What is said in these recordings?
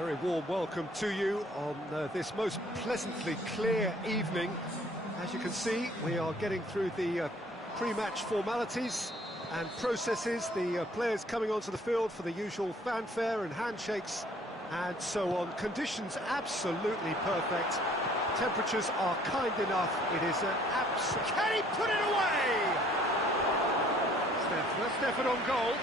Very warm welcome to you on this most pleasantly clear evening. As you can see, we are getting through the pre-match formalities and processes, the players coming onto the field for the usual fanfare and handshakes and so on. Conditions absolutely perfect. Temperatures are kind enough. It is an absolute... Can he put it away? Stefan on goal.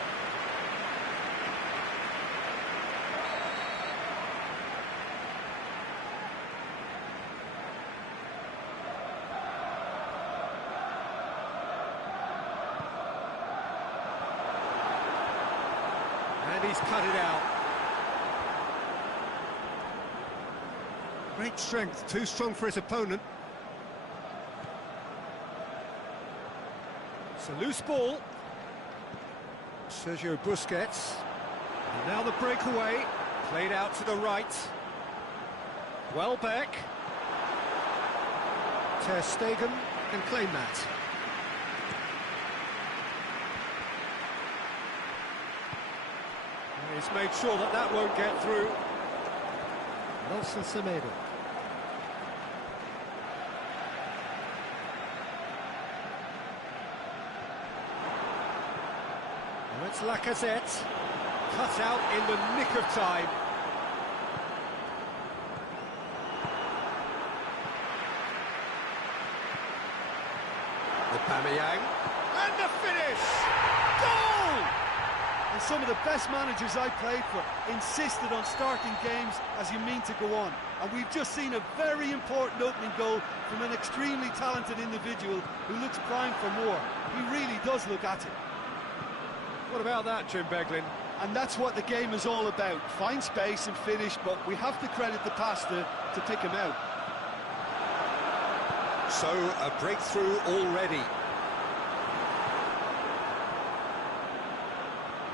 And he's cut it out. Great strength, too strong for his opponent. It's a loose ball. Sergio Busquets. And now the breakaway. Played out to the right. Welbeck. Ter Stegen can claim that. He's made sure that that won't get through. Nelson Semedo. Now it's Lacazette. Cut out in the nick of time. Aubameyang. And the finish! Goal! And some of the best managers I played for insisted on starting games as you mean to go on. And we've just seen a very important opening goal from an extremely talented individual who looks primed for more. He really does look at it. What about that, Jim Beglin? And that's what the game is all about. Find space and finish, but we have to credit the passer to pick him out. So, a breakthrough already.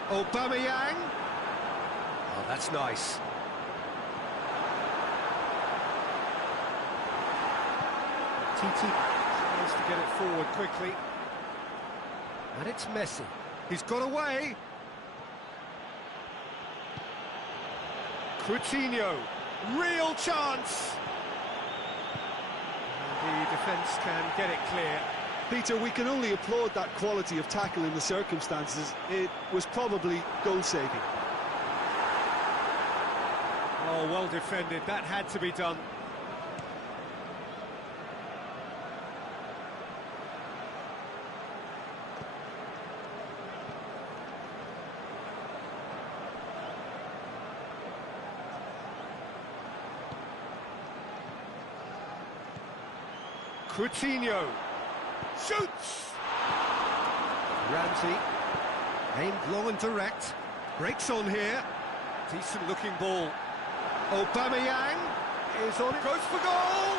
Aubameyang. Oh, that's nice. Titi tries to get it forward quickly. And it's Messi. He's got away. Coutinho. Real chance. And the defence can get it clear. Peter, we can only applaud that quality of tackle in the circumstances. It was probably goal-saving. Oh, well defended. That had to be done. Coutinho. Shoots! Ramsey, aimed low and direct, breaks on here, decent looking ball. Aubameyang is on it, goes for goal!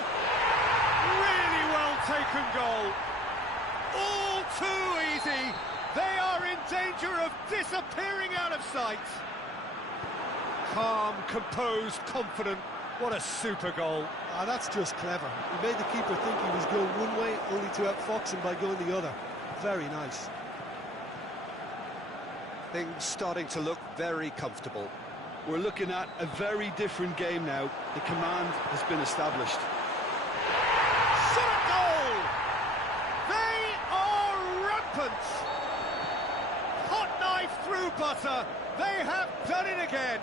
Really well taken goal. All too easy, they are in danger of disappearing out of sight. Calm, composed, confident, what a super goal. Ah, that's just clever. He made the keeper think he was going one way, only to outfox him by going the other. Very nice. Things starting to look very comfortable. We're looking at a very different game now. The command has been established. Shot at goal! They are rampant! Hot knife through butter. They have done it again.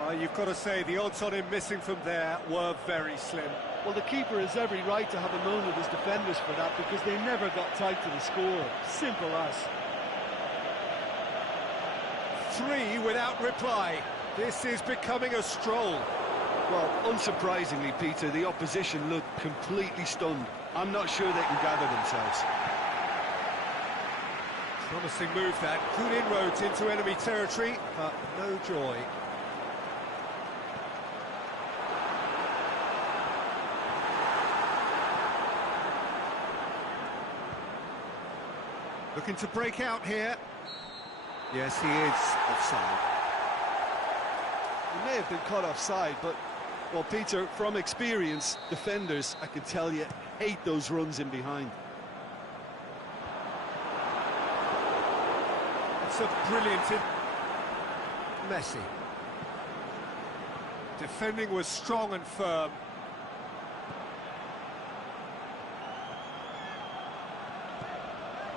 Well, you've got to say the odds on him missing from there were very slim. Well, the keeper has every right to have a moan at his defenders for that because they never got tight to the score. Simple as. 3 without reply. This is becoming a stroll. Well, unsurprisingly, Peter, the opposition look completely stunned. I'm not sure they can gather themselves. Promising move that. Good inroads into enemy territory, but no joy. Looking to break out here. Yes, he is offside. He may have been caught offside, but, well, Peter, from experience, defenders, I can tell you, hate those runs in behind. It's a brilliant... Messi. Defending was strong and firm.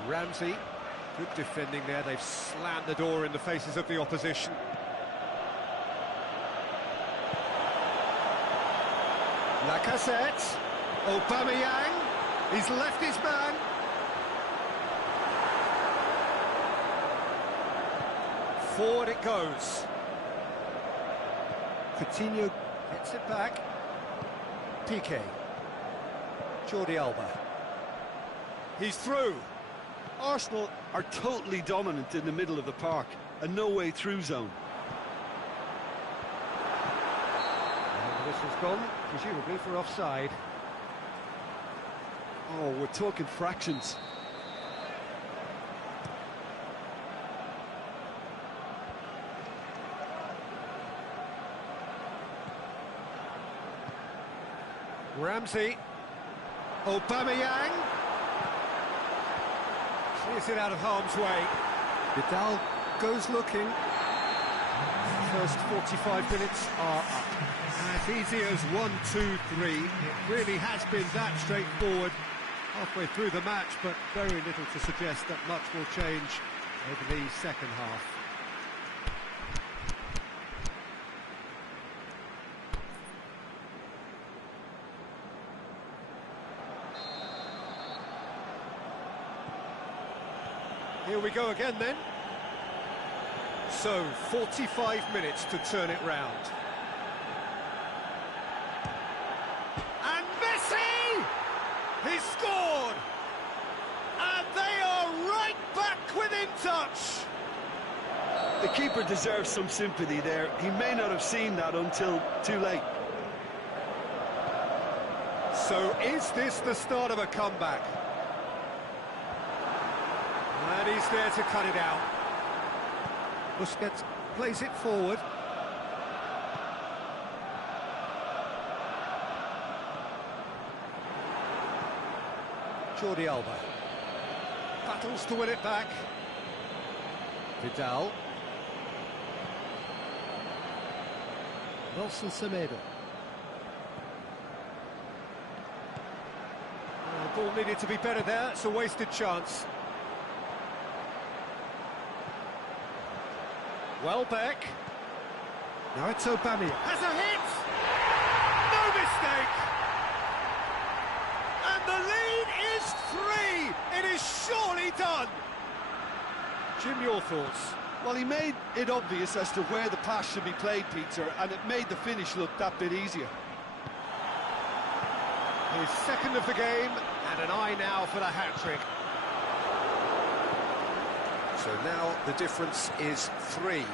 Ramsey, good defending there. They've slammed the door in the faces of the opposition. Lacazette, Aubameyang, he's left his man. Forward it goes. Coutinho gets it back. Piqué. Jordi Alba. He's through. Arsenal are totally dominant in the middle of the park, a no-way through zone. And the whistle's gone, presumably for offside. Oh, we're talking fractions. Ramsey, Aubameyang, clears it out of harm's way. Vidal goes looking. First 45 minutes are up. As easy as 1, 2, 3. It really has been that straightforward halfway through the match, but very little to suggest that much will change over the second half. Here we go again then. So, 45 minutes to turn it round. And Messi! He's scored! And they are right back within touch! The keeper deserves some sympathy there. He may not have seen that until too late. So, is this the start of a comeback? And he's there to cut it out. Busquets plays it forward. Jordi Alba battles to win it back. Vidal. Nelson Semedo. Ball needed to be better there. It's a wasted chance. Welbeck. Now it's Aubameyang. Has a hit! No mistake! And the lead is 3! It is surely done! Jim, your thoughts? Well, he made it obvious as to where the pass should be played, Peter, and it made the finish look that bit easier. His second of the game, and an eye now for the hat-trick. So now the difference is 3.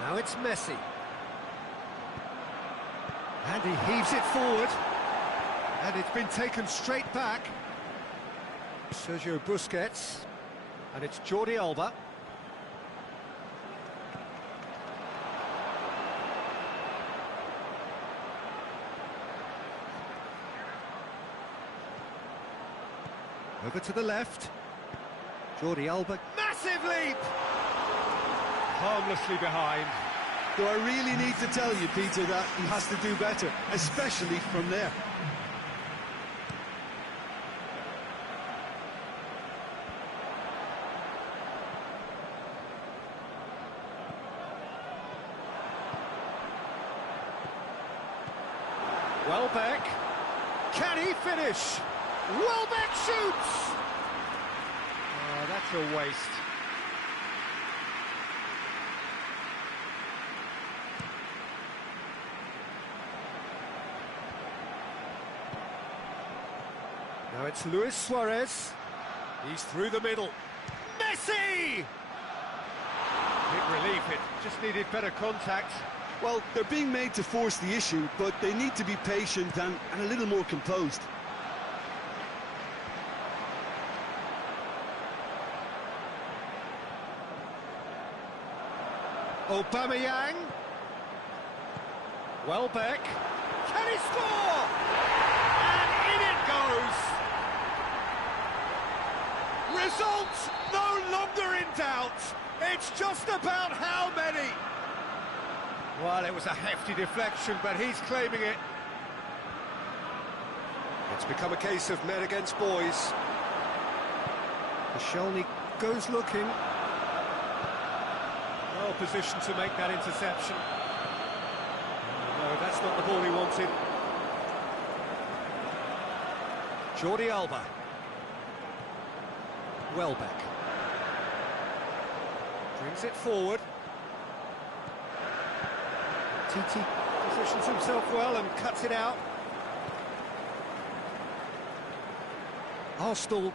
Now it's Messi. And he heaves it forward. And it's been taken straight back. Sergio Busquets. And it's Jordi Alba. Over to the left. Jordi Alba. Massive leap! Harmlessly behind. Do I really need to tell you, Peter, that he has to do better, especially from there? Welbeck. Can he finish? Welbeck shoots! Oh, that's a waste. Now it's Luis Suarez. He's through the middle. Messi! Big relief, it just needed better contact. Well, they're being made to force the issue, but they need to be patient and a little more composed. Aubameyang. Welbeck. Can he score? And in it goes. Results no longer in doubt. It's just about how many. Well, it was a hefty deflection, but he's claiming it. It's become a case of men against boys. Koscielny goes looking. Well positioned to make that interception. No, that's not the ball he wanted. Jordi Alba. Welbeck. Brings it forward. Titi positions himself well and cuts it out. Arsenal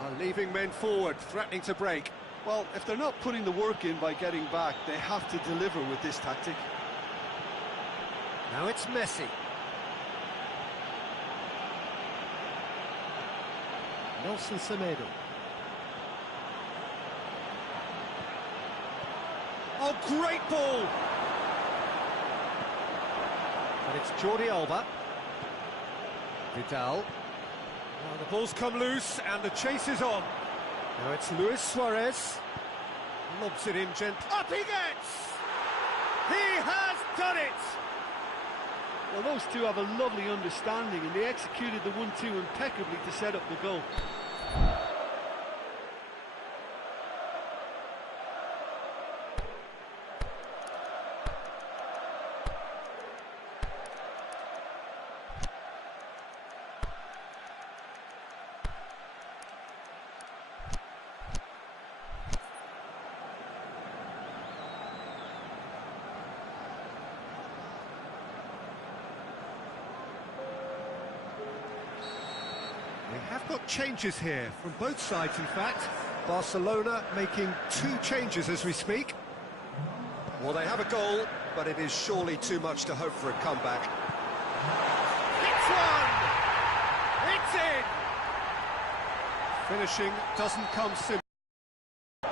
are leaving men forward, threatening to break. Well, if they're not putting the work in by getting back, they have to deliver with this tactic. Now it's Messi. Nelson Semedo. Oh, great ball! And it's Jordi Alba. Vidal. Well, the ball's come loose and the chase is on. Now it's Luis Suarez. Lobs it in gently. Up he gets! He has done it! Well, those two have a lovely understanding, and they executed the 1-2 impeccably to set up the goal. We have got changes here, from both sides in fact. Barcelona making 2 changes as we speak. Well, they have a goal, but it is surely too much to hope for a comeback. It's one! It's in! Finishing doesn't come simple.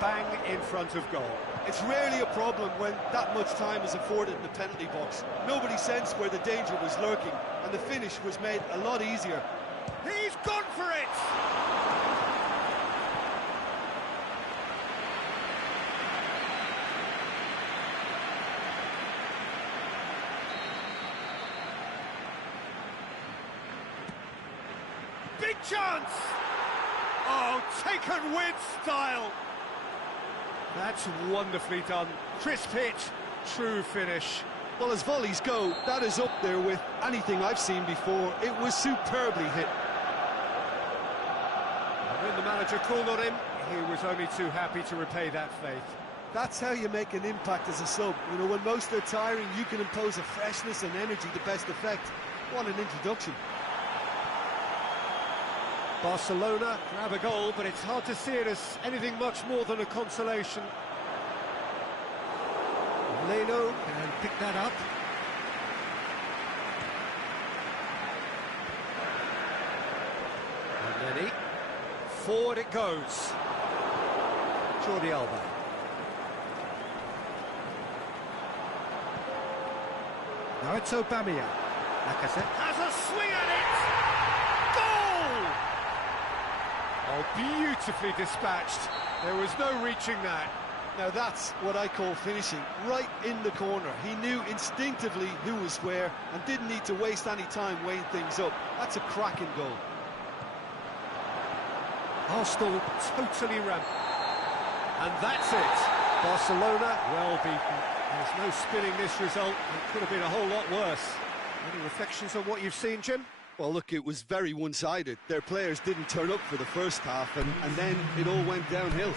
Bang in front of goal. It's rarely a problem when that much time is afforded in the penalty box. Nobody sensed where the danger was lurking, and the finish was made a lot easier. He's gone for it! Big chance! Oh, taken with style! That's wonderfully done. Crisp hit, true finish. Well, as volleys go, that is up there with anything I've seen before. It was superbly hit. And when the manager called on him, he was only too happy to repay that faith. That's how you make an impact as a sub. You know, when most are tiring, you can impose a freshness and energy to best effect. What an introduction. Barcelona grab a goal, but it's hard to see it as anything much more than a consolation. Leno can pick that up. And then forward it goes. Jordi Alba. Now it's Aubameyang. Lacazette has a swing at it! Goal! Oh, beautifully dispatched. There was no reaching that. Now that's what I call finishing, right in the corner. He knew instinctively who was where and didn't need to waste any time weighing things up. That's a cracking goal. Arsenal totally rampant. And that's it. Barcelona well beaten. There's no spinning this result. It could have been a whole lot worse. Any reflections on what you've seen, Jim? Well, look, it was very one-sided. Their players didn't turn up for the first half, and then it all went downhill.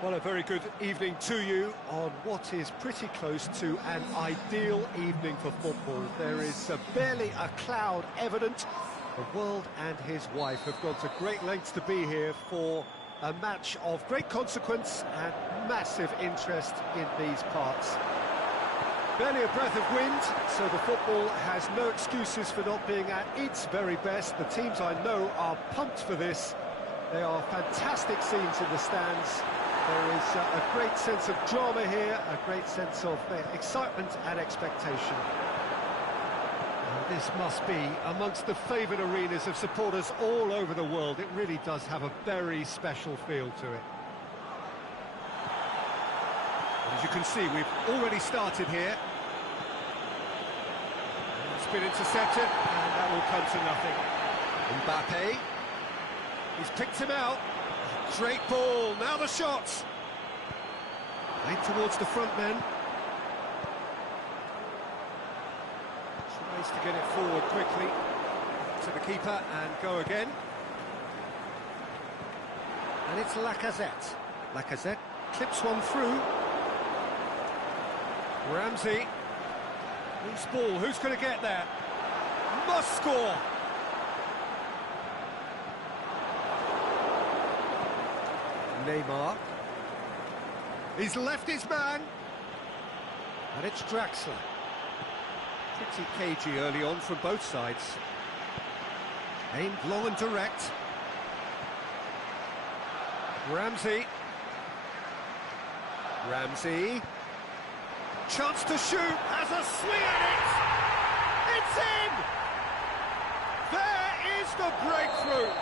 Well, a very good evening to you on what is pretty close to an ideal evening for football. There is barely a cloud evident. The world and his wife have gone to great lengths to be here for a match of great consequence and massive interest in these parts. Barely a breath of wind, so the football has no excuses for not being at its very best. The teams I know are pumped for this. There are fantastic scenes in the stands. There is a great sense of drama here, a great sense of excitement and expectation. This must be amongst the favoured arenas of supporters all over the world. It really does have a very special feel to it. As you can see, we've already started here. It's been intercepted, and that will come to nothing. Mbappe, he's picked him out. Great ball, now the shots. Played towards the front men. Tries to get it forward quickly to the keeper and go again. And it's Lacazette. Lacazette clips one through. Ramsey. Loose ball, who's going to get there? Must score! Neymar. He's left his man. And it's Draxler. Pretty cagey early on from both sides. Aimed long and direct. Ramsey. Ramsey. Chance to shoot, has a swing at it! It's in! There is the breakthrough!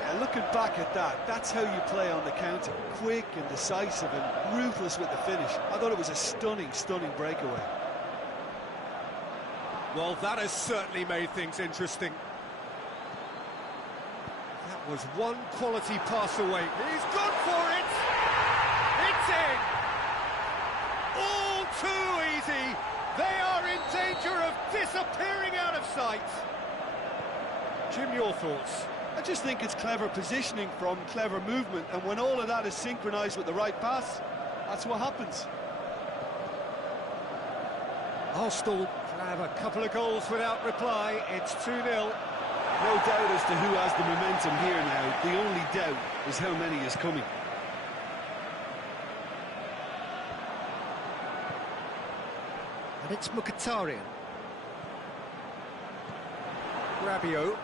Yeah, looking back at that, that's how you play on the counter. Quick and decisive and ruthless with the finish. I thought it was a stunning, stunning breakaway. Well, that has certainly made things interesting. That was one quality pass away. He's gone for it! It's in! All too easy! They are in danger of disappearing out of sight! Jim, your thoughts? I just think it's clever positioning from clever movement, and when all of that is synchronised with the right pass, that's what happens. Arsenal have a couple of goals without reply. It's 2-0. No doubt as to who has the momentum here now. The only doubt is how many is coming. And it's Mkhitaryan. Rabiot.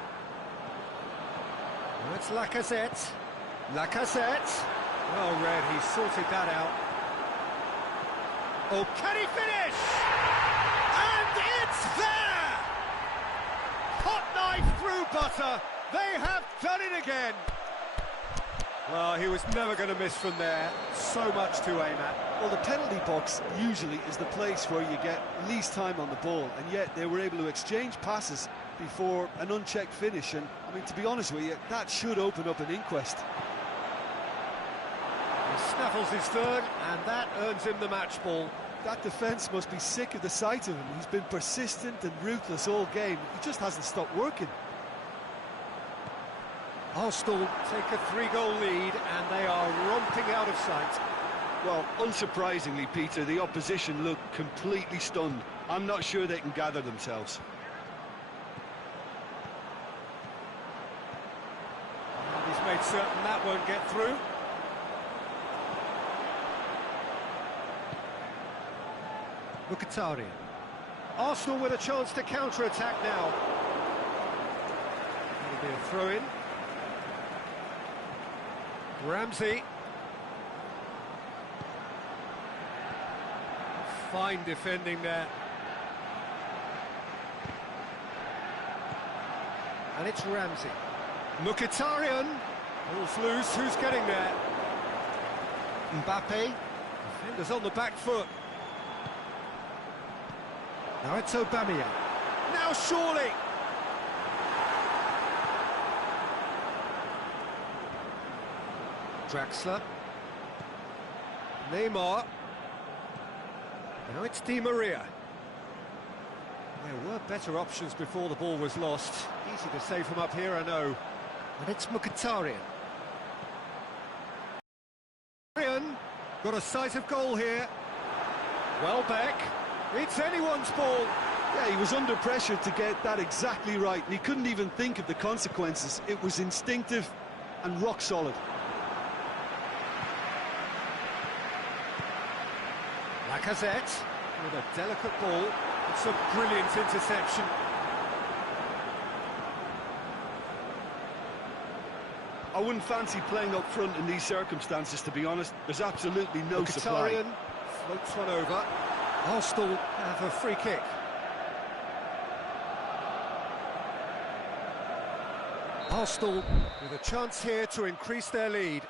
Now it's Lacazette. Lacazette. Well read, he sorted that out. Oh, can he finish? And it's there! Hot knife through butter. They have done it again. Well, he was never going to miss from there. So much to aim at. Well, the penalty box usually is the place where you get least time on the ball, and yet they were able to exchange passes before an unchecked finish. And, I mean, to be honest with you, that should open up an inquest. He snaffles his third, and that earns him the match ball. That defence must be sick of the sight of him. He's been persistent and ruthless all game. He just hasn't stopped working. Arsenal take a 3-goal lead, and they are romping out of sight. Well, unsurprisingly, Peter, the opposition look completely stunned. I'm not sure they can gather themselves. And he's made certain that won't get through. Mkhitaryan. Arsenal with a chance to counter-attack now. That'll be a throw-in. Ramsey. Fine defending there. And it's Ramsey. Mkhitaryan. Ball's loose, who's getting there? Mbappe. Defenders on the back foot. Now it's Aubameyang. Now surely! Draxler. Neymar. Now it's Di Maria. There were better options before the ball was lost. Easy to save from up here, I know. And it's Mkhitaryan. Got a sight of goal here. Welbeck. It's anyone's ball. Yeah, he was under pressure to get that exactly right, and he couldn't even think of the consequences. It was instinctive and rock solid. Lacazette with a delicate ball. It's a brilliant interception. I wouldn't fancy playing up front in these circumstances, to be honest. There's absolutely no supply. Mkhitaryan floats one over. Arsenal have a free kick. Arsenal with a chance here to increase their lead.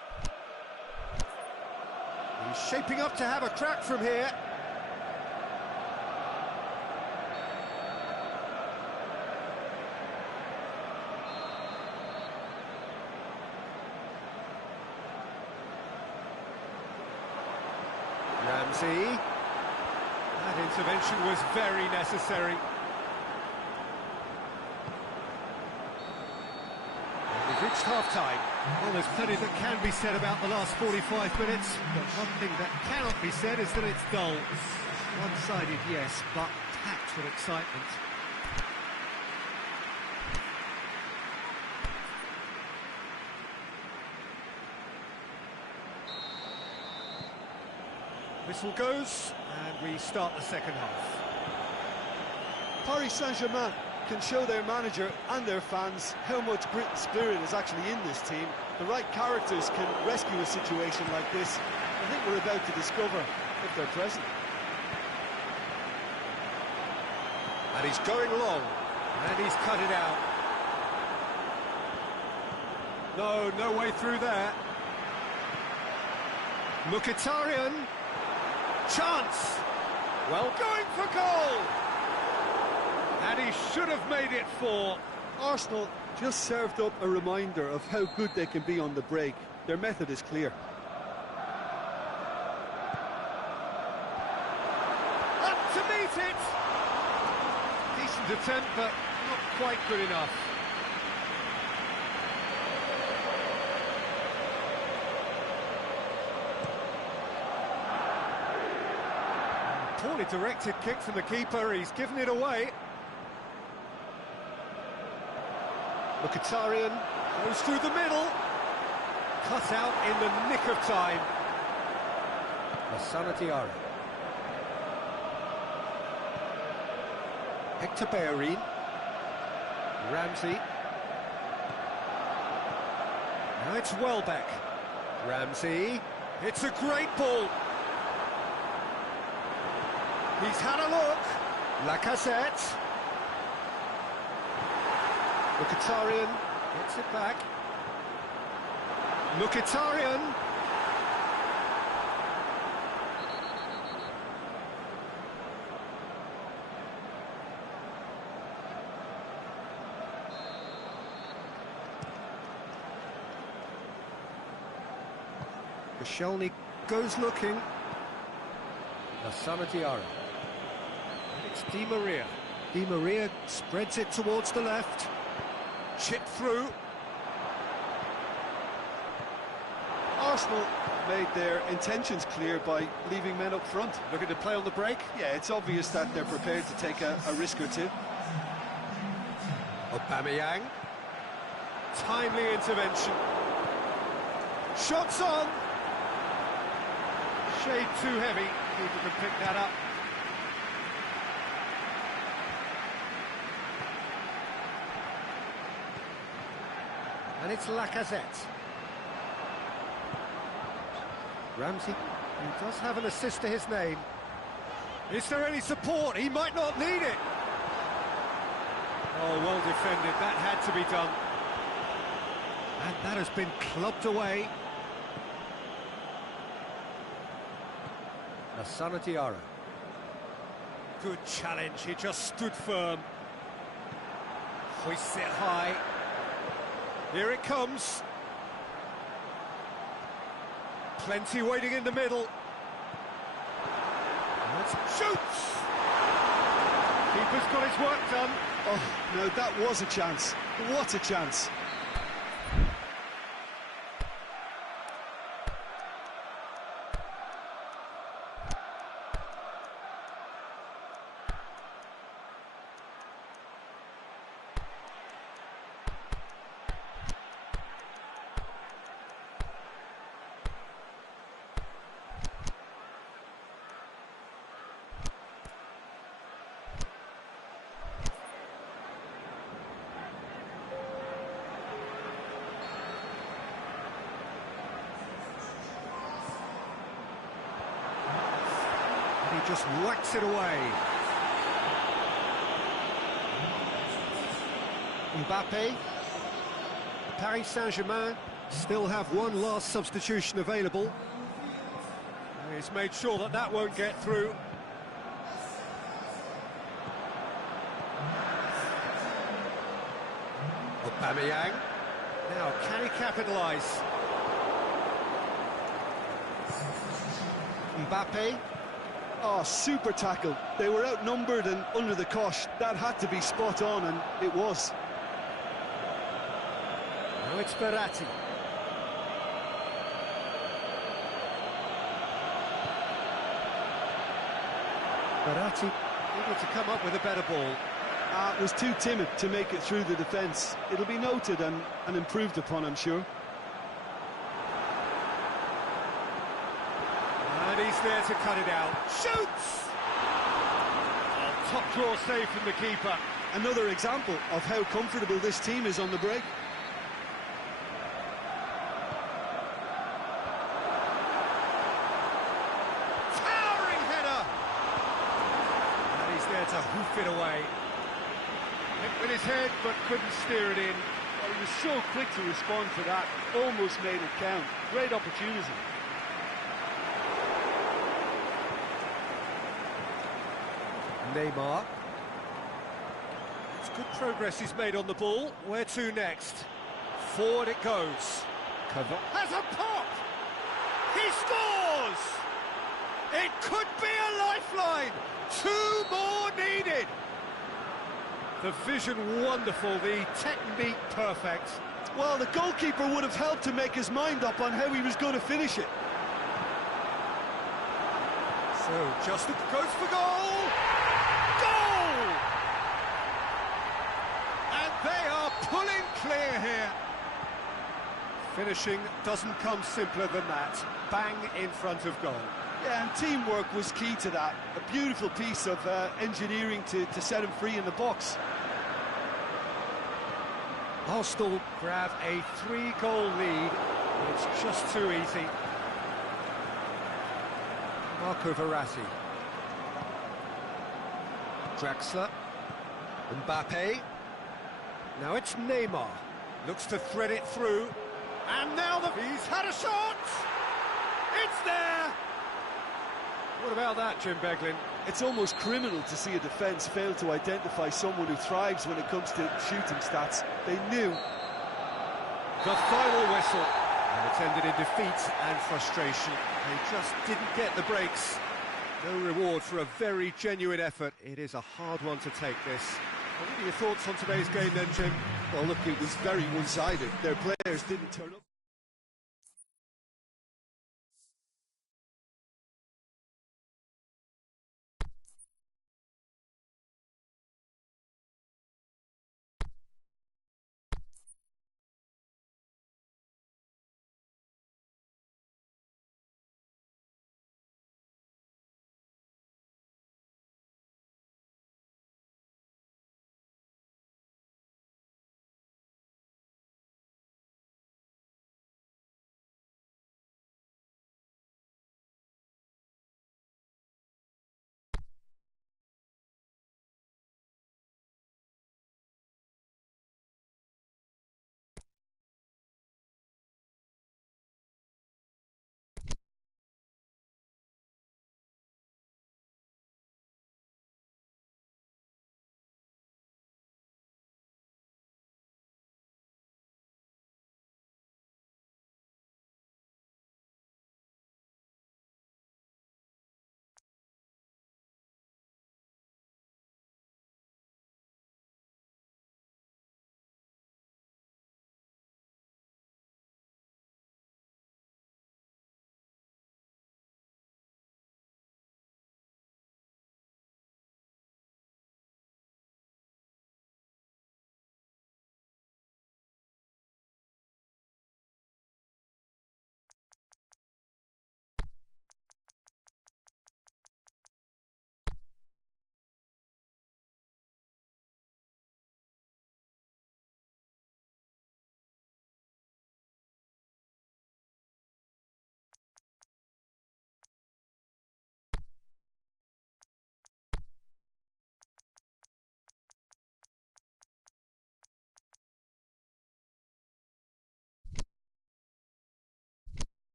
He's shaping up to have a crack from here. Ramsey. That intervention was very necessary. And we've reached half-time. Well, there's plenty that can be said about the last 45 minutes, but one thing that cannot be said is that it's dull. One-sided, yes, but packed with excitement. Whistle goes, and we start the second half. Paris Saint-Germain can show their manager and their fans how much grit and spirit is actually in this team. The right characters can rescue a situation like this. I think we're about to discover if they're present. And he's going long, and he's cut it out. No way through there. Mkhitaryan. Chance! Well, going for goal! And he should have made it 4. Arsenal just served up a reminder of how good they can be on the break. Their method is clear. Up to meet it! Decent attempt, but not quite good enough. Poorly directed kick from the keeper, he's given it away. Mkhitaryan goes through the middle. Cut out in the nick of time. Lassana Diarra. Hector Bellerin. Ramsey. Now it's Welbeck. Ramsey. It's a great ball. He's had a look. Lacazette. Mkhitaryan gets it back. Mkhitaryan. Koscielny goes looking. Lassana Diarra. It's Di Maria. Di Maria spreads it towards the left. Chip through. Arsenal made their intentions clear by leaving men up front. Looking to play on the break. Yeah, it's obvious that they're prepared to take a risk or two. Aubameyang. Timely intervention. Shots on. Shade too heavy. Keeper can pick that up. And it's Lacazette. Ramsey, he does have an assist to his name. Is there any support? He might not need it. Oh, well defended. That had to be done. And that has been clubbed away. Lassana Diarra. Good challenge. He just stood firm. Hoists it high. Here it comes. Plenty waiting in the middle. Shoots! Keeper's got his work done. Oh, no, that was a chance. What a chance. just whacks it away. Mbappe. Paris Saint-Germain still have one last substitution available. He's made sure that that won't get through. Aubameyang. Now, can he capitalise? Mbappe. Oh, super tackle. They were outnumbered and under the cosh. That had to be spot on, and it was. Now it's Verratti. Verratti able to come up with a better ball. It was too timid to make it through the defence. It'll be noted and improved upon, I'm sure. And he's there to cut it out. Shoots! Oh, top draw save from the keeper. Another example of how comfortable this team is on the break. Towering header! And he's there to hoof it away. Hit with his head, but couldn't steer it in. Well, he was so quick to respond to that. Almost made it count. Great opportunity. Neymar. It's good progress he's made on the ball. Where to next? Forward it goes. Cover. Has a pop! He scores! It could be a lifeline! 2 more needed! The vision wonderful, the technique perfect. Well, the goalkeeper would have helped to make his mind up on how he was going to finish it. So, just goes for goal! Goal! And they are pulling clear here. Finishing doesn't come simpler than that. Bang in front of goal. Yeah, and teamwork was key to that. A beautiful piece of engineering to set him free in the box. Arsenal grab a 3-goal lead. It's just too easy. Marco Verratti. Draxler. Mbappe. Now it's Neymar. Looks to thread it through. And now he's had a shot! It's there! What about that, Jim Beglin? It's almost criminal to see a defence fail to identify someone who thrives when it comes to shooting stats. They knew. The final whistle. And it's ended in defeat and frustration. They just didn't get the breaks. No reward for a very genuine effort. It is a hard one to take, this. What are your thoughts on today's game then, Jim? Well, look, it was very one-sided. Their players didn't turn up.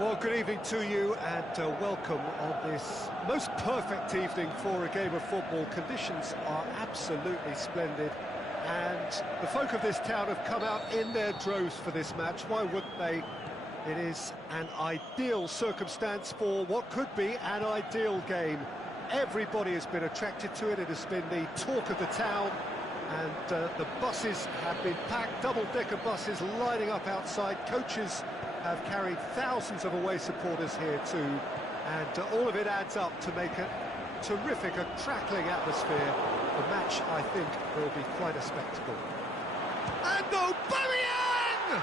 Well, good evening to you and welcome on this most perfect evening for a game of football. Conditions are absolutely splendid and the folk of this town have come out in their droves for this match. Why wouldn't they? It is an ideal circumstance for what could be an ideal game. Everybody has been attracted to it. It has been the talk of the town, and the buses have been packed, double-decker buses lining up outside. Coaches have carried thousands of away supporters here too, and all of it adds up to make a terrific, a crackling atmosphere. The match, I think, will be quite a spectacle. And Aubameyang!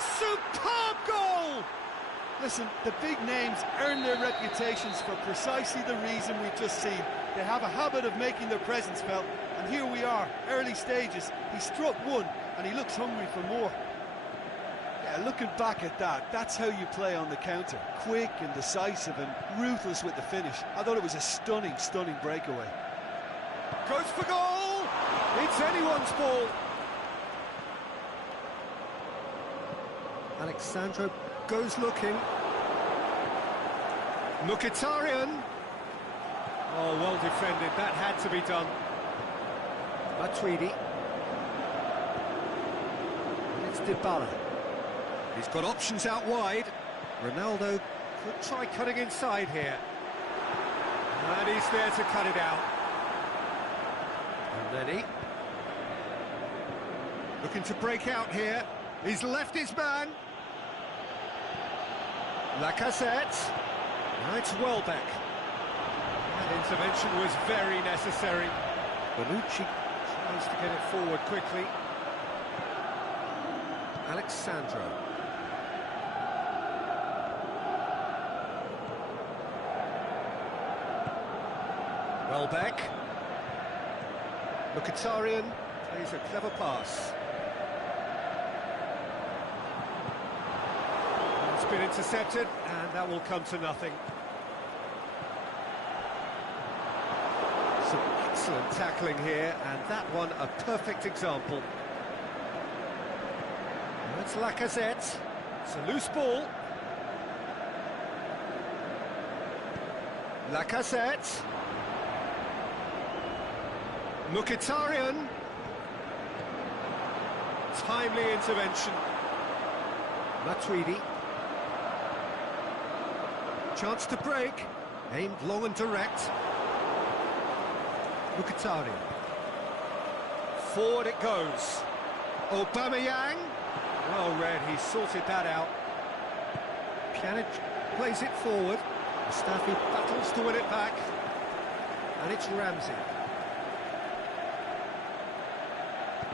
Superb goal! Listen, the big names earn their reputations for precisely the reason we've just seen. They have a habit of making their presence felt, and here we are, early stages. He struck one, and he looks hungry for more. Yeah, looking back at that, that's how you play on the counter. Quick and decisive and ruthless with the finish. I thought it was a stunning, stunning breakaway. Goes for goal! It's anyone's ball. Alexandro goes looking. Mkhitaryan. Oh, well defended. That had to be done. Matuidi. It's Dybala. He's got options out wide. Ronaldo could try cutting inside here. And he's there to cut it out. And then looking to break out here. He's left his man. Lacazette. Now it's Welbeck. That intervention was very necessary. Bonucci tries to get it forward quickly. Alexandro. Welbeck. Mkhitaryan plays a clever pass. It's been intercepted, and that will come to nothing. Some excellent tackling here, and that one a perfect example. That's Lacazette. It's a loose ball. Lacazette. Mkhitaryan. Timely intervention. Matuidi. Chance to break. Aimed long and direct. Mkhitaryan. Forward it goes. Aubameyang. Well read, he sorted that out. Pjanic plays it forward. Mustafi battles to win it back. And it's Ramsey.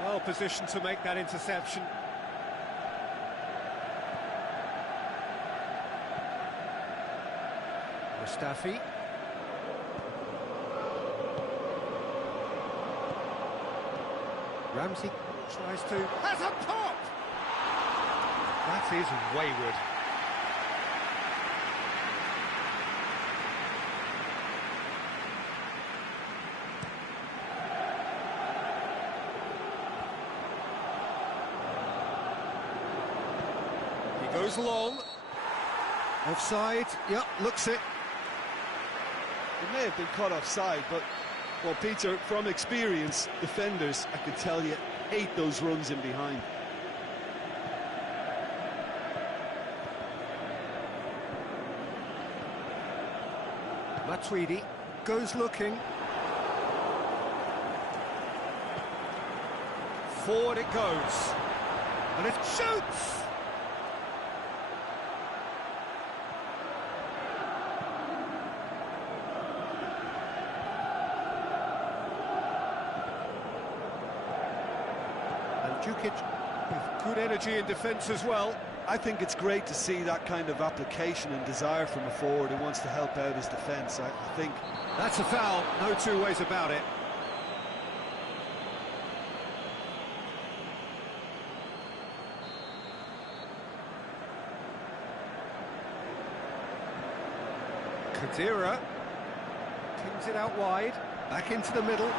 Well positioned to make that interception. Mustafi. Ramsey tries to... has a pop! That is wayward. He goes long. Offside. Yep, looks it. It may have been caught offside, but, well, Peter, from experience, defenders, I can tell you, hate those runs in behind. Matuidi goes looking. Forward it goes. And it shoots! Jukic with good energy in defence as well. I think it's great to see that kind of application and desire from a forward who wants to help out his defence. I think that's a foul, no two ways about it. Khedira kings it out wide, back into the middle.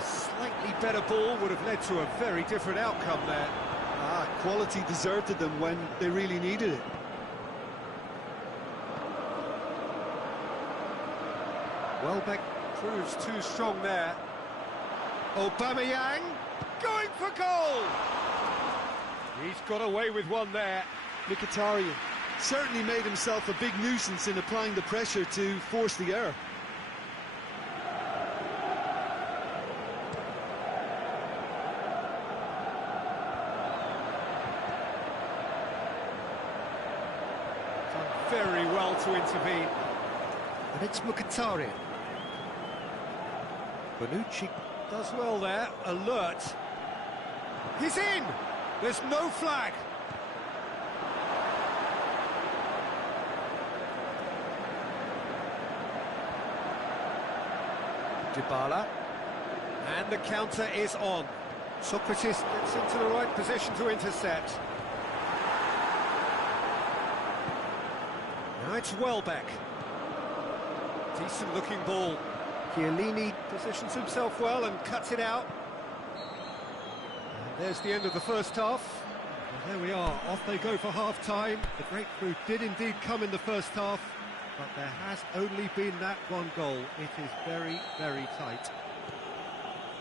Slightly better ball would have led to a very different outcome there. Quality deserted them when they really needed it. Welbeck proves too strong there. Aubameyang going for goal! He's got away with one there. Mkhitaryan certainly made himself a big nuisance in applying the pressure to force the error. Done very well to intervene. And it's Mkhitaryan. Bonucci does well there, alert. He's in! There's no flag. Dybala. And the counter is on. Socrates gets into the right position to intercept. Now it's Welbeck. Decent looking ball. Chiellini positions himself well and cuts it out. And there's the end of the first half. And there we are, off they go for half-time. The breakthrough did indeed come in the first half, but there has only been that one goal. It is very, very tight.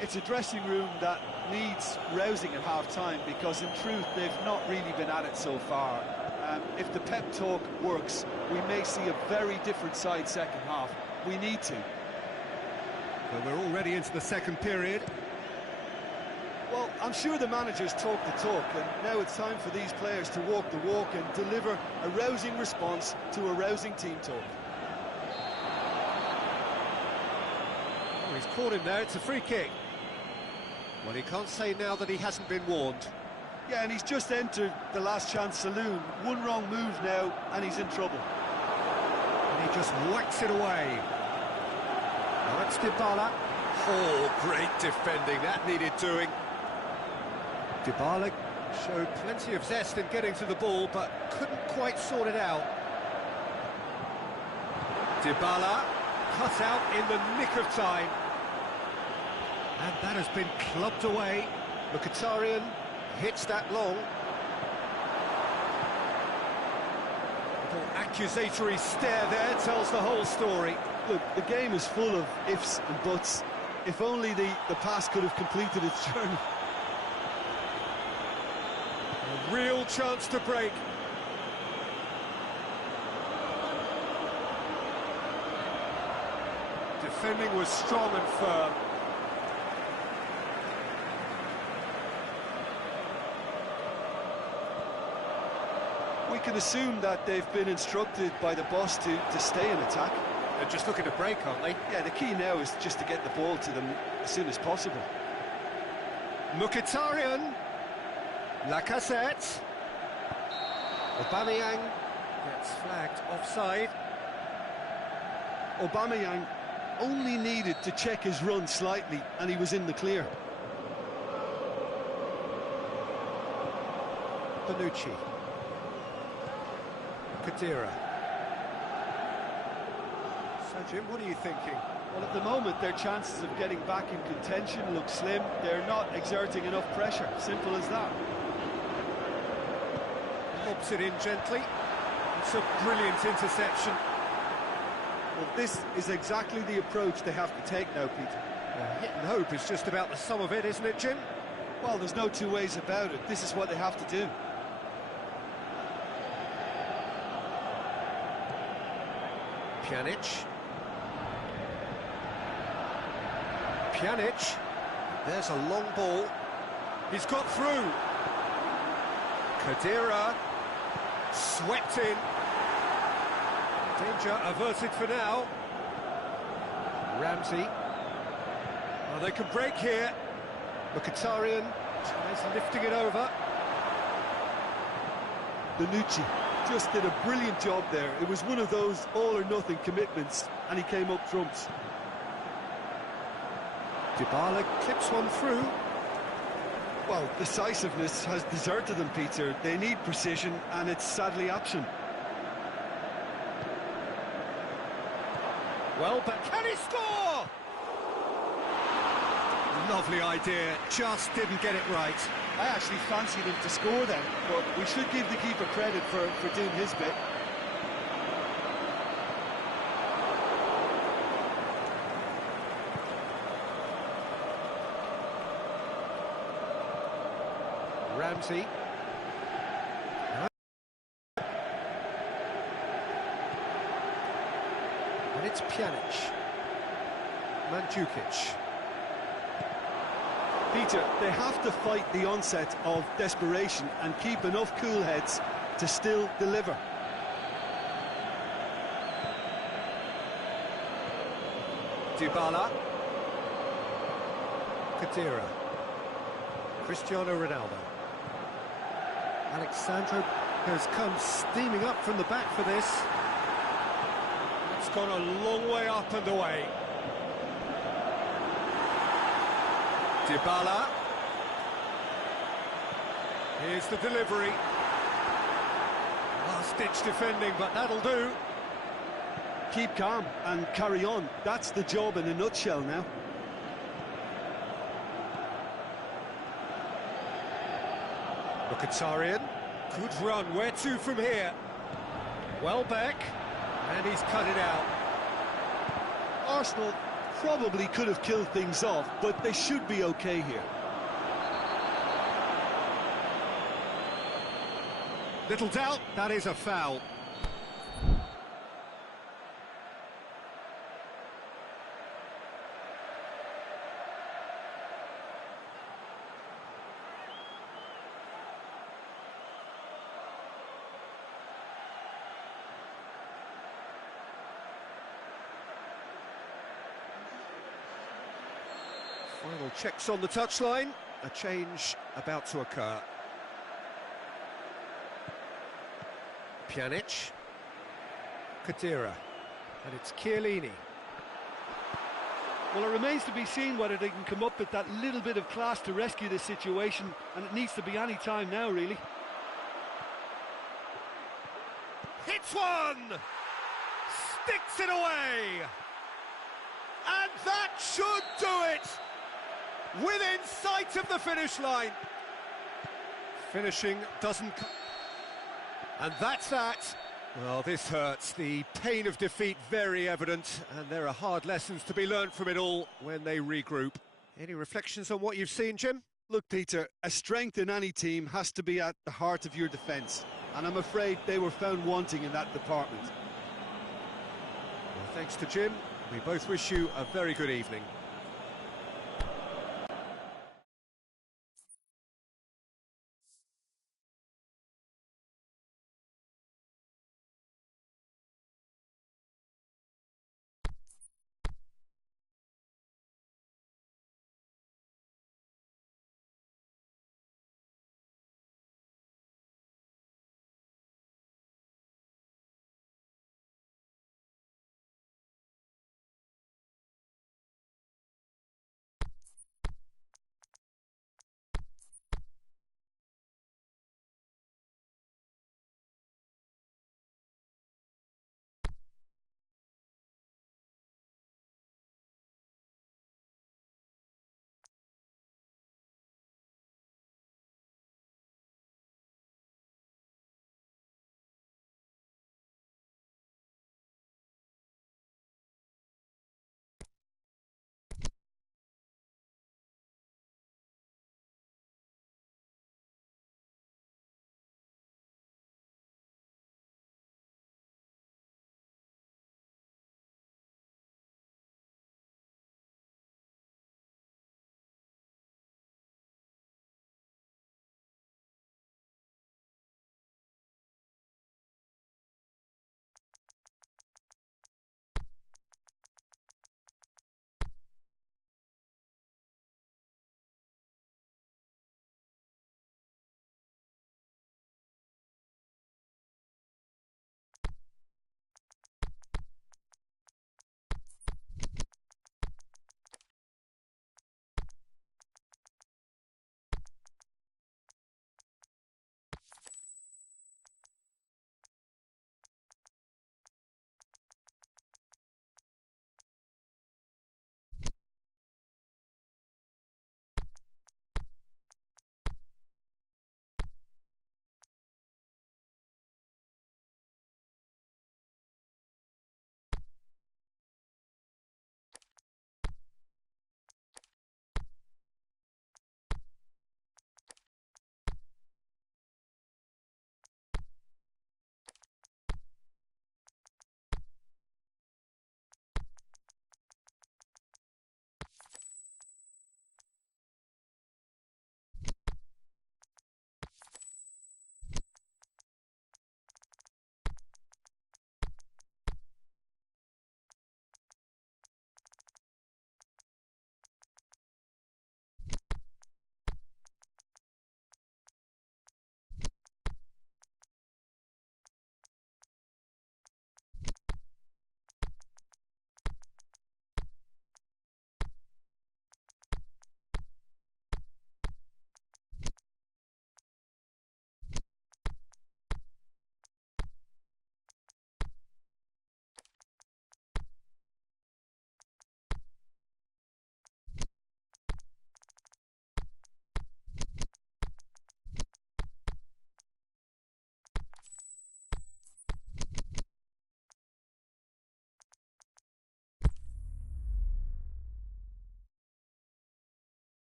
It's a dressing room that needs rousing at half-time, because in truth they've not really been at it so far. If the pep talk works, we may see a very different side second half. We need to. Well, we're already into the second period. Well, I'm sure the managers talk the talk, and now it's time for these players to walk the walk and deliver a rousing response to a rousing team talk. Oh, he's caught him there, it's a free kick. Well, he can't say now that he hasn't been warned. Yeah, and he's just entered the last chance saloon. One wrong move now, and he's in trouble. And he just whacks it away. Now it's Dybala. Oh, great defending, that needed doing. Dybala showed plenty of zest in getting to the ball, but couldn't quite sort it out. Dybala cut out in the nick of time. And that has been clubbed away. Mkhitaryan hits that long. Little accusatory stare there tells the whole story. Look, the game is full of ifs and buts. If only the pass could have completed its journey. A real chance to break. Defending was strong and firm. We can assume that they've been instructed by the boss to stay in attack. They're just looking to break, aren't they? Yeah, the key now is just to get the ball to them as soon as possible. Mkhitaryan. Lacazette. Aubameyang gets flagged offside. Aubameyang only needed to check his run slightly and he was in the clear. Bonucci. Khedira. So, Jim, what are you thinking? Well, at the moment, their chances of getting back in contention look slim. They're not exerting enough pressure. Simple as that. Lobs it in gently. It's a brilliant interception. Well, this is exactly the approach they have to take now, Peter. Hit and hope is just about the sum of it, isn't it, Jim? Well, there's no two ways about it. This is what they have to do. Pjanic. Pjanic. There's a long ball. He's got through. Khedira. Swept in. Danger averted for now. Ramsey. Oh, they can break here. Mkhitaryan tries lifting it over. Bonucci just did a brilliant job there. It was one of those all-or-nothing commitments, and he came up trumps. Dybala clips one through. Well, decisiveness has deserted them, Peter. They need precision, and it's sadly absent. Well, but can he score? Lovely idea, just didn't get it right. I actually fancied him to score then, but we should give the keeper credit for doing his bit. Ramsey. And it's Pjanic. Mandzukic. Peter, they have to fight the onset of desperation and keep enough cool heads to still deliver. Dybala. Khedira. Cristiano Ronaldo. Alexandro has come steaming up from the back for this. It's gone a long way up and away. Dybala. Here's the delivery. Last-ditch defending, but that'll do. Keep calm and carry on. That's the job in a nutshell now. Mkhitaryan. Good run. Where to from here? Welbeck. And he's cut it out. Arsenal probably could have killed things off, but they should be okay here. Little doubt, that is a foul. Final checks on the touchline. A change about to occur. Pjanic. Khedira. And it's Chiellini. Well, it remains to be seen whether they can come up with that little bit of class to rescue this situation, and it needs to be any time now, really. Hits one! Sticks it away! And that should do it! Within sight of the finish line. Finishing doesn't... And that's that. Well, this hurts. The pain of defeat very evident, and there are hard lessons to be learned from it all when they regroup. Any reflections on what you've seen, Jim? Look, Peter, a strength in any team has to be at the heart of your defence, and I'm afraid they were found wanting in that department. Well, thanks to Jim. We both wish you a very good evening.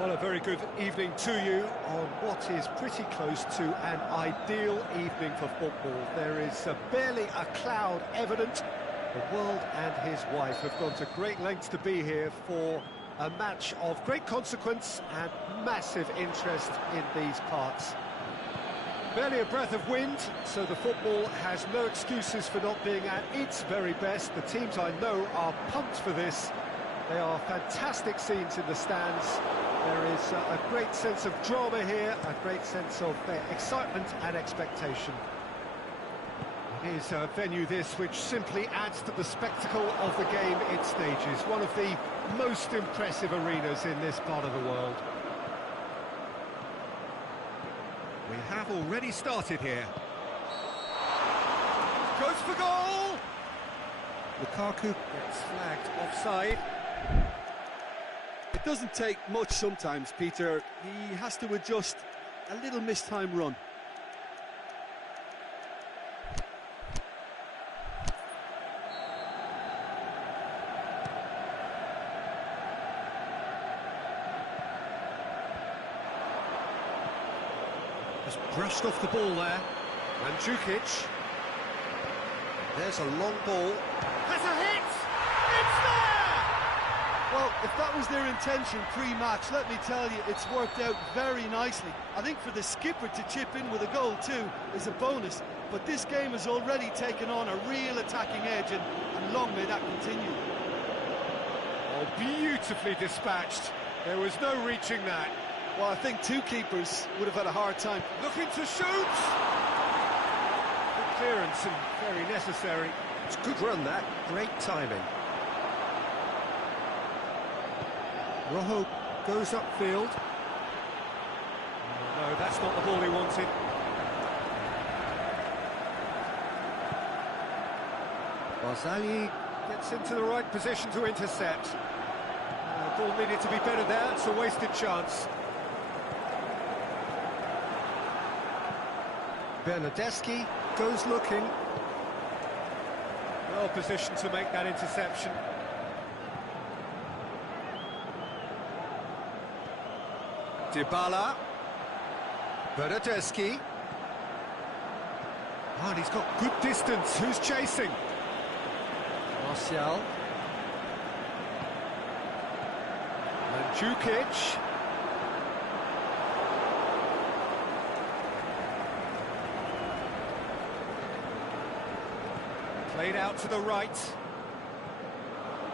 Well, a very good evening to you on what is pretty close to an ideal evening for football. There is barely a cloud evident. The world and his wife have gone to great lengths to be here for a match of great consequence and massive interest in these parts. Barely a breath of wind, so the football has no excuses for not being at its very best. The teams I know are pumped for this. They are fantastic scenes in the stands. There is a great sense of drama here, a great sense of excitement and expectation. It is a venue this which simply adds to the spectacle of the game it stages. One of the most impressive arenas in this part of the world. We have already started here. Goes for goal! Lukaku gets flagged offside. It doesn't take much sometimes, Peter. He has to adjust a little missed-time run. Just brushed off the ball there. Mandzukic. There's a long ball. Has a hit! It's there! Well, if that was their intention pre-match, let me tell you, it's worked out very nicely. I think for the skipper to chip in with a goal too is a bonus, but this game has already taken on a real attacking edge, and long may that continue. Oh, beautifully dispatched. There was no reaching that. Well, I think two keepers would have had a hard time. Looking to shoot! Good clearance and very necessary. It's a good run, that. Great timing. Rojo goes upfield. No, that's not the ball he wanted. Barzagli gets into the right position to intercept. The ball needed to be better there, it's a wasted chance. Bernardeschi goes looking. Well positioned to make that interception. Dybala. Bernardeschi. Oh, and he's got good distance. Who's chasing? Martial. Mandzukic. Played out to the right.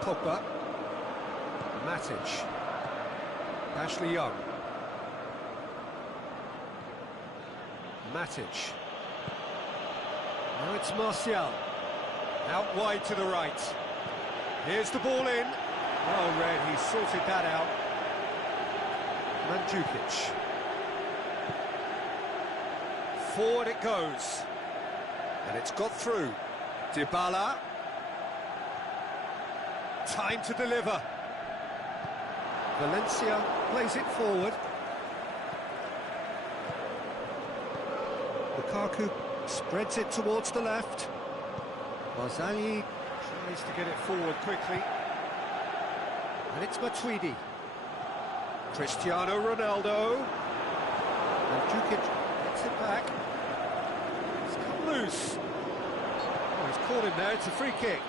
Pogba. Matic. Ashley Young. Matic. Now it's Martial. Out wide to the right. Here's the ball in. Oh, Red, he sorted that out. Mandzukic. Forward it goes. And it's got through. Dybala. Time to deliver. Valencia plays it forward. Lukaku spreads it towards the left. Barzagli tries to get it forward quickly. And it's Matuidi. Cristiano Ronaldo. Mandzukic gets it back. It's come loose. Oh, he's caught him there, it's a free kick.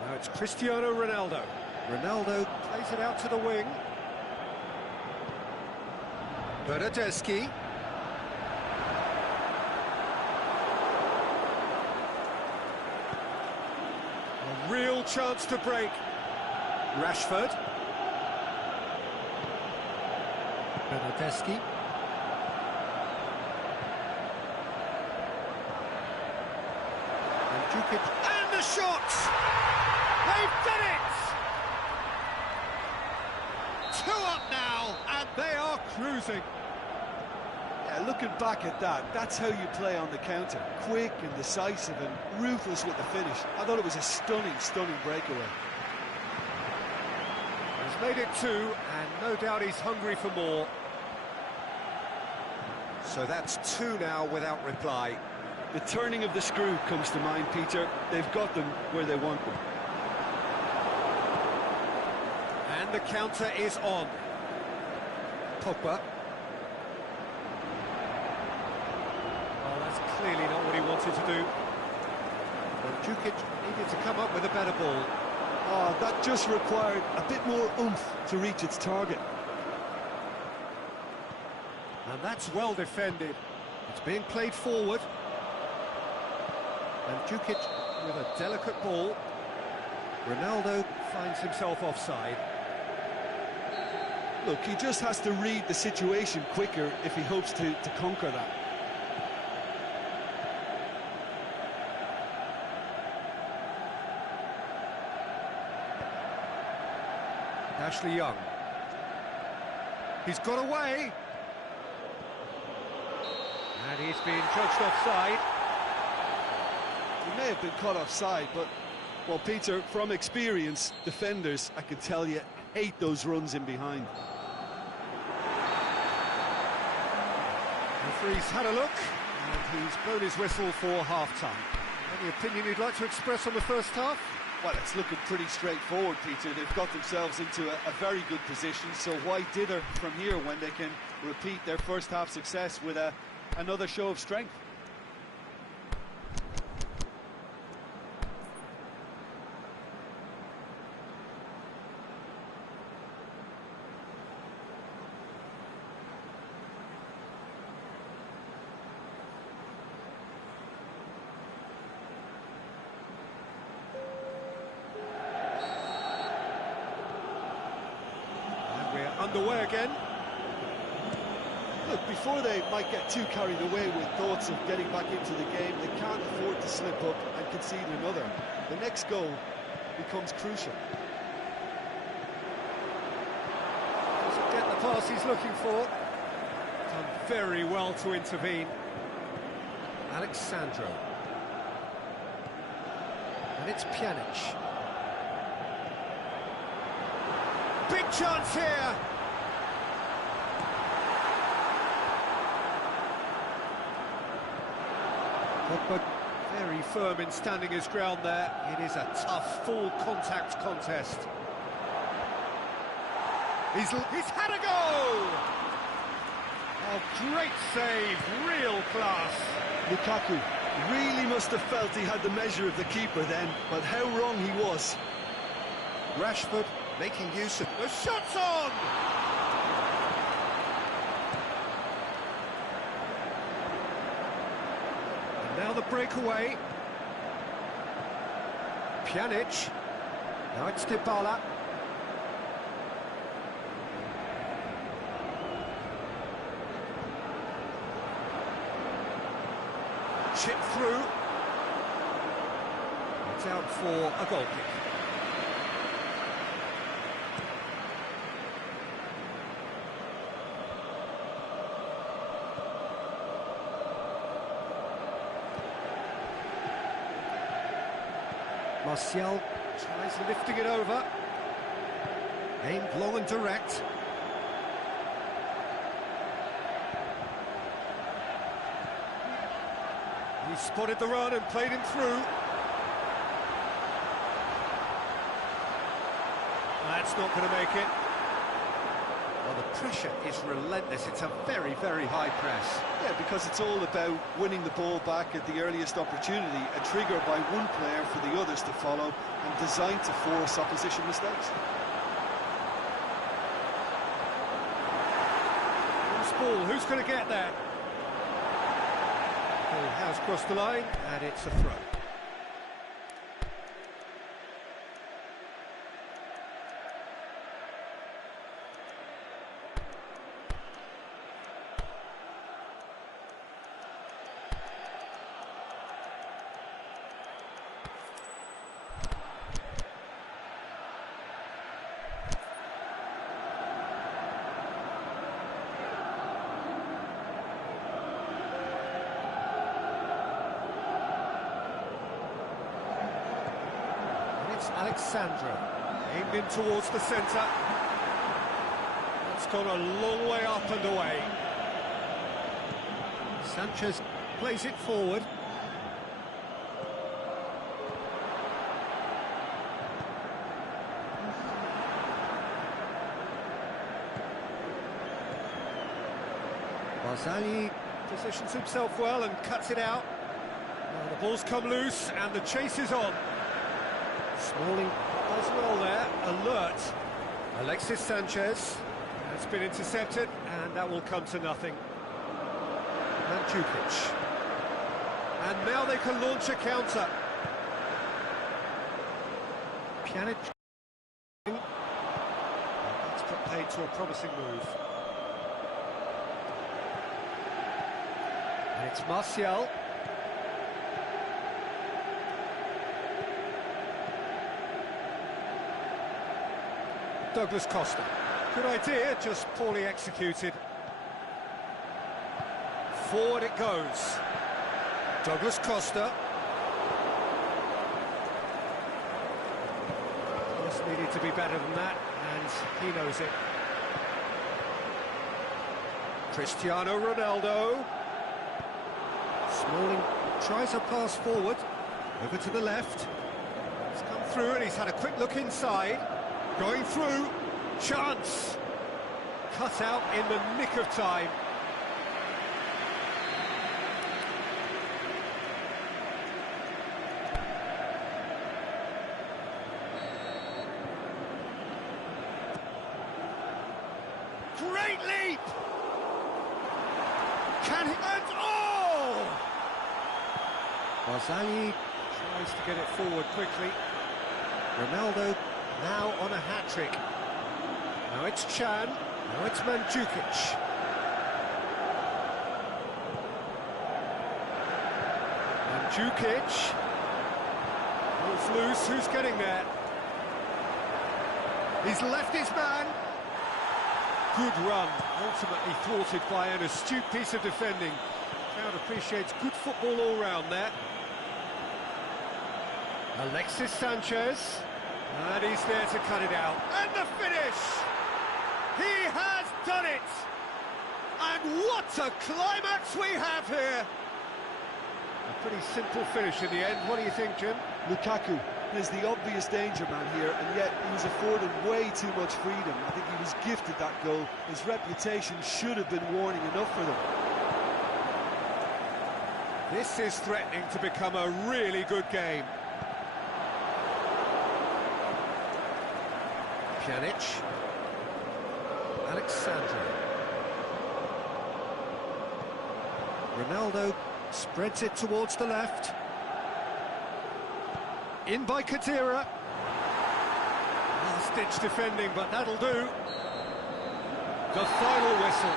Now it's Cristiano Ronaldo. Ronaldo plays it out to the wing. Bernardeschi. A real chance to break. Rashford. Bernardeschi. Mandzukic. And the shot! They've done it! 2 up now, and they are cruising. Yeah, looking back at that, that's how you play on the counter. Quick and decisive and ruthless with the finish. I thought it was a stunning, stunning breakaway. He's made it 2, and no doubt he's hungry for more. So that's two now without reply. The turning of the screw comes to mind, Peter. They've got them where they want them. And the counter is on. Pogba. Well, that's clearly not what he wanted to do. Well, Djukic needed to come up with a better ball. Oh, that just required a bit more oomph to reach its target. And that's well defended. It's being played forward. And Djukic with a delicate ball. Ronaldo finds himself offside. Look, he just has to read the situation quicker if he hopes to conquer that. Ashley Young. He's got away. And he's been judged offside. He may have been caught offside, but, well, Peter, from experience, defenders, I can tell you, hate those runs in behind. The referee's had a look, and he's blown his whistle for half-time. Any opinion you'd like to express on the first half? Well, it's looking pretty straightforward, Peter. They've got themselves into a very good position, so why dither from here when they can repeat their first half success with another show of strength? Underway again. Look, before they might get too carried away with thoughts of getting back into the game, they can't afford to slip up and concede another. The next goal becomes crucial. Doesn't get the pass he's looking for. Done very well to intervene. Alexandro. And it's Pjanic. Big chance here! But very firm in standing his ground there. It is a tough, full contact contest. He's had a go! A great save, real class. Lukaku really must have felt he had the measure of the keeper then, but how wrong he was. Rashford making use of the shot's on! Now the breakaway. Pjanic. Now it's Dybala. Chip through. It's out for a goal kick. Martial tries lifting it over. Aimed long and direct. He spotted the run and played him through. That's not going to make it. Well, the pressure is relentless. It's a very, very high press. Yeah, because it's all about winning the ball back at the earliest opportunity, a trigger by one player for the others to follow, and designed to force opposition mistakes. Loose ball, who's going to get that? Ball has crossed the line, and it's a throw. Alexandro, aimed in towards the centre. It's gone a long way up and away. Sanchez plays it forward. Barzagli positions himself well and cuts it out. Now the ball's come loose and the chase is on. Smalling does well there, alert. Alexis Sanchez has been intercepted and that will come to nothing. Mandzukic. And now they can launch a counter. Pjanic. That's put paid to a promising move. And it's Martial. Douglas Costa. Good idea, just poorly executed. Forward it goes. Douglas Costa. Just needed to be better than that, and he knows it. Cristiano Ronaldo. Smalling tries a pass forward, over to the left. He's come through and he's had a quick look inside. Going through, chance! Cut out in the nick of time. Great leap! Can he... And oh! Barzagli tries to get it forward quickly. Ronaldo now on a hat-trick. Now it's Chan, now it's Mandzukic. Mandzukic. Ball's loose, who's getting there? He's left his man. Good run, ultimately thwarted by an astute piece of defending. Crowd appreciates good football all round there. Alexis Sanchez. And he's there to cut it out. And the finish! He has done it! And what a climax we have here! A pretty simple finish in the end. What do you think, Jim? Lukaku is the obvious danger man here, and yet he was afforded way too much freedom. I think he was gifted that goal. His reputation should have been warning enough for them. This is threatening to become a really good game. Pjanic. Alexandre. Ronaldo spreads it towards the left. In by Khedira. Last-ditch defending, but that'll do. The final whistle.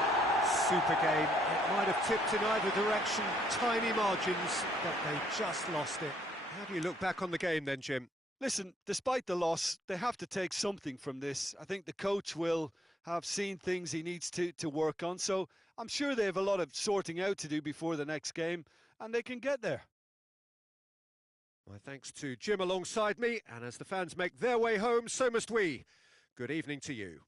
Super game. It might have tipped in either direction. Tiny margins, but they just lost it. How do you look back on the game then, Jim? Listen, despite the loss, they have to take something from this. I think the coach will have seen things he needs to work on, so I'm sure they have a lot of sorting out to do before the next game, and they can get there. My thanks to Jim alongside me, and as the fans make their way home, so must we. Good evening to you.